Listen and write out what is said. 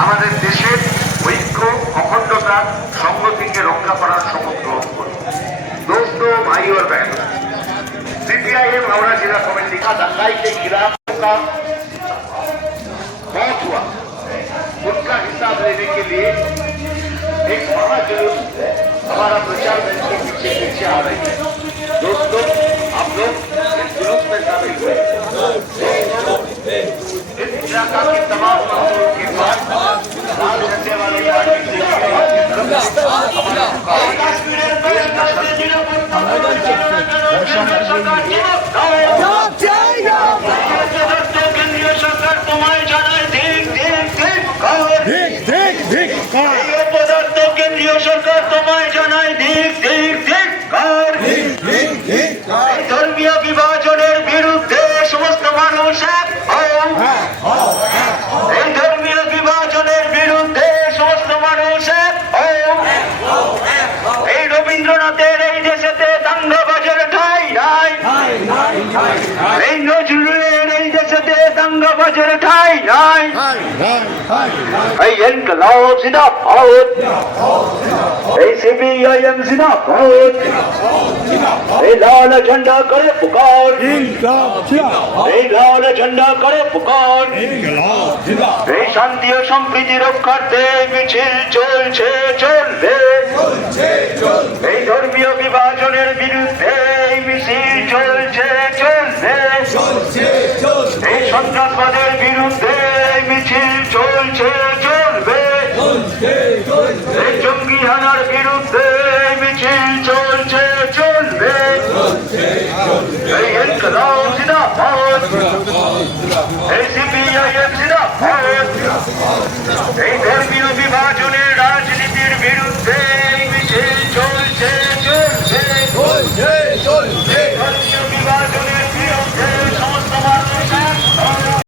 আমাদের দেশের ঐক্য অখণ্ডতা সংগতিকে রক্ষা করার শপথ গ্রহণ করি दोस्त भाई और बहनों सीपीआईएम हावड़ा जिला कमेटी का दंगाई के खिलाफ का बहुत हुआ उनका हिसाब लेने के लिए एक महाजुलूस हमारा प्रचार मंच के पीछे पीछे आ रही है दोस्तों के तमाम मामलों के बाद लाल झंडे वाले कार्य Thank you. এই নজরুলের এই দেশেতে দাঙ্গাবাজের ঠাই নাই এই ইনকলাব জিন্দাবাদ এই সিপিআইএম জিন্দাবাদ এই লাল ঝন্ডা করে পুকার। এই লাল ঝন্ডা করে পুকার। এই শান্তি ও সম্প্রীতি রক্ষার্থে মিছিল চলছে চলবে। এই ধর্মীয় সন্ত্রাসবাদের বিরুদ্ধে মিছিল চলছে চলবে। জঙ্গি হানার বিরুদ্ধে মিছিল চলছে চলবে। এই ইনকলাব জিন্দাবাদ। এই সিপিআইএম জিন্দাবাদ। এই ধর্মীয় বিভাজনের রাজনীতির বিরুদ্ধে